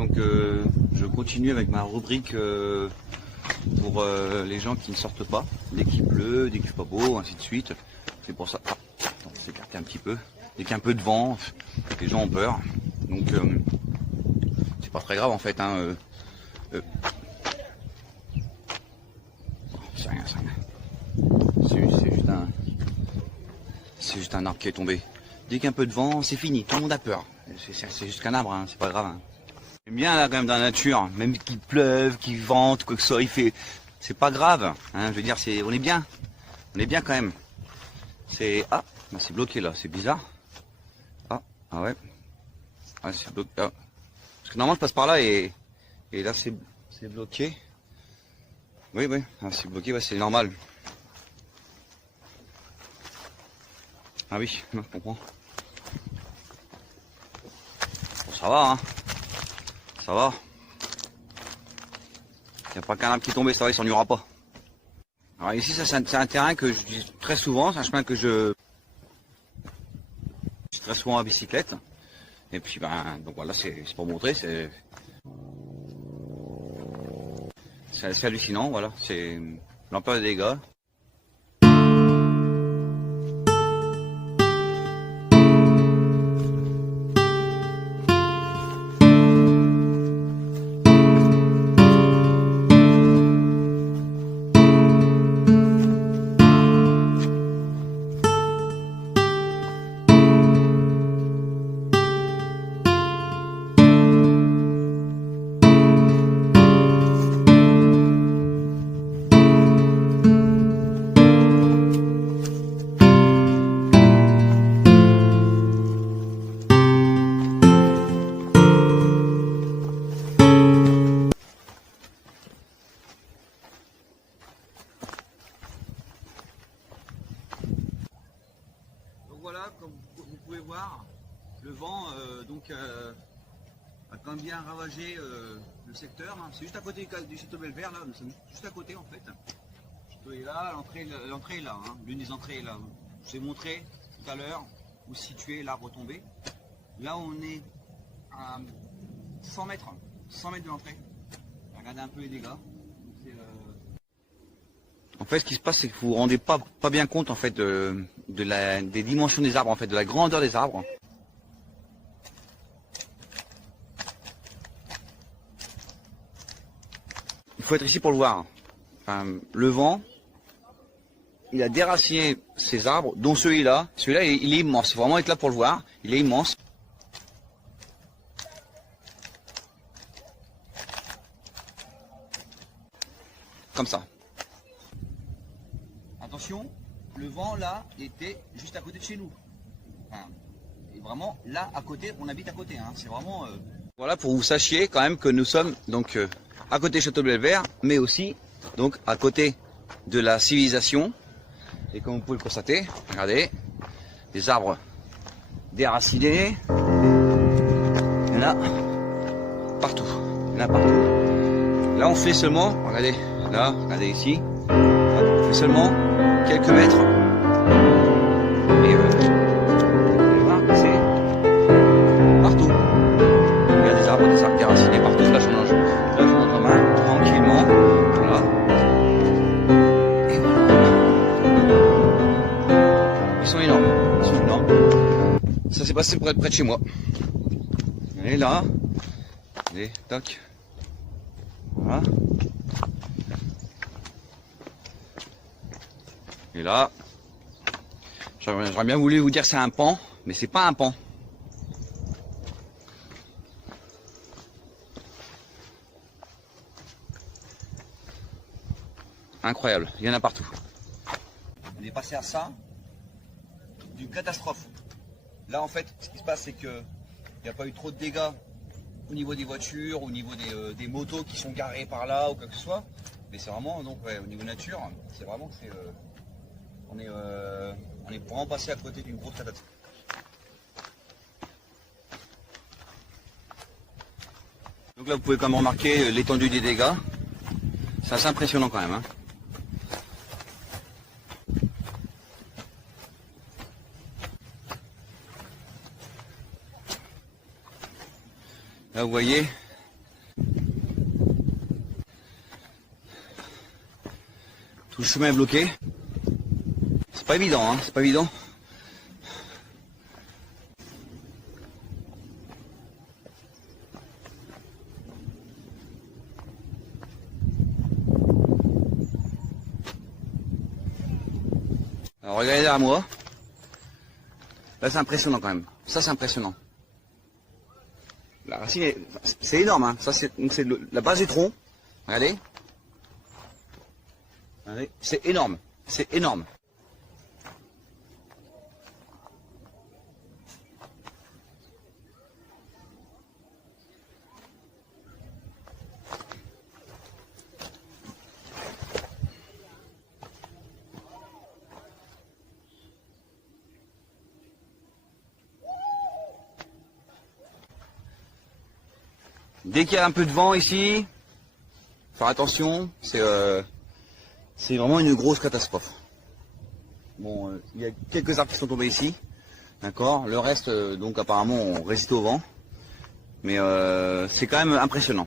Donc je continue avec ma rubrique pour les gens qui ne sortent pas, dès qu'il pleut, dès qu'il fait pas beau, ainsi de suite. C'est pour ça. Attends, on s'écarte un petit peu. Dès qu'il y a un peu de vent, les gens ont peur. Donc c'est pas très grave en fait. Hein, c'est rien, c'est rien. C'est juste un arbre qui est tombé. Dès qu'il y a un peu de vent, c'est fini. Tout le monde a peur. C'est juste qu'un arbre, hein, c'est pas grave. Hein. J'aime bien là quand même dans la nature, même qu'il pleuve, qu'il vente, quoi que ce soit, il fait. C'est pas grave. Hein, je veux dire, on est bien. On est bien quand même. C'est bah, c'est bloqué là, c'est bizarre. Ah ouais. Ouais, c'est bloqué. Ah. Parce que normalement je passe par là et là c'est bloqué. Oui, c'est bloqué, ouais, c'est normal. Ah oui, je comprends. Bon, ça va, hein. Ça va. Il n'y a pas qu'un arbre qui est tombé, ça va, il s'en ira pas. Alors ici, ça c'est un terrain que je dis très souvent, c'est un chemin que je suis très souvent à bicyclette. Et puis donc voilà, c'est pour montrer, c'est hallucinant, voilà, c'est l'ampleur des dégâts. Voilà, comme vous pouvez voir, le vent a quand même bien ravagé le secteur. Hein. C'est juste à côté du château Belvert, là, nous sommes juste à côté en fait. Le château est là, l'entrée est là, hein. L'une des entrées est là. Je vous ai montré tout à l'heure où se situait l'arbre tombé. Là on est à 100 mètres de l'entrée. Regardez un peu les dégâts. En fait, ce qui se passe, c'est que vous vous rendez pas bien compte en fait des dimensions des arbres, en fait, de la grandeur des arbres. Il faut être ici pour le voir. Enfin, le vent, il a déraciné ces arbres, dont celui-là. Celui-là, il est immense. Il faut vraiment être là pour le voir. Il est immense. Comme ça. Attention, le vent là était juste à côté de chez nous. Enfin, et vraiment là à côté, on habite à côté. Hein. C'est vraiment. Voilà pour que vous sachiez quand même que nous sommes donc à côté de Château Belvert, mais aussi donc à côté de la civilisation. Et comme vous pouvez le constater, regardez, des arbres déracinés. Il y en a partout. Il y en a partout. Là on fait seulement, regardez, là, regardez ici, on fait seulement quelques mètres. Et vous allez voir que c'est partout. Il y a des arbres déracinés partout. Là je monte ma main tranquillement. Voilà. Et voilà. Ils sont énormes. Ça s'est passé près de chez moi. Et là. Allez, tac. Voilà. Et là, j'aurais bien voulu vous dire que c'est un pan, mais c'est pas un pan. Incroyable, il y en a partout. On est passé à ça, d'une catastrophe. Là en fait, ce qui se passe c'est que il n'y a pas eu trop de dégâts au niveau des voitures, au niveau des motos qui sont garées par là ou quoi que ce soit. Mais c'est vraiment, donc ouais, au niveau nature, c'est vraiment que c'est... on est vraiment passé à côté d'une grosse catastrophe. Donc là vous pouvez quand même remarquer l'étendue des dégâts. C'est assez impressionnant quand même. Hein. Là vous voyez, Tout le chemin est bloqué. C'est pas évident, hein, c'est pas évident. Alors regardez derrière moi. Là c'est impressionnant quand même. Ça c'est impressionnant. La racine est... c'est énorme, hein. Ça c'est la base du tronc. Regardez. Regardez. C'est énorme. C'est énorme. Dès qu'il y a un peu de vent ici, faire attention, c'est vraiment une grosse catastrophe. Bon, il y a quelques arbres qui sont tombés ici, d'accord. Le reste, donc apparemment, on résiste au vent, mais c'est quand même impressionnant.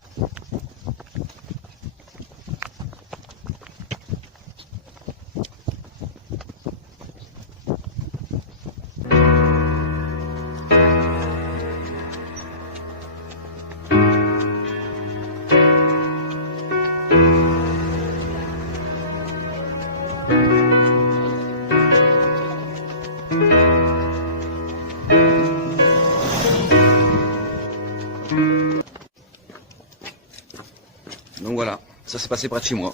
Donc voilà, ça s'est passé près de chez moi.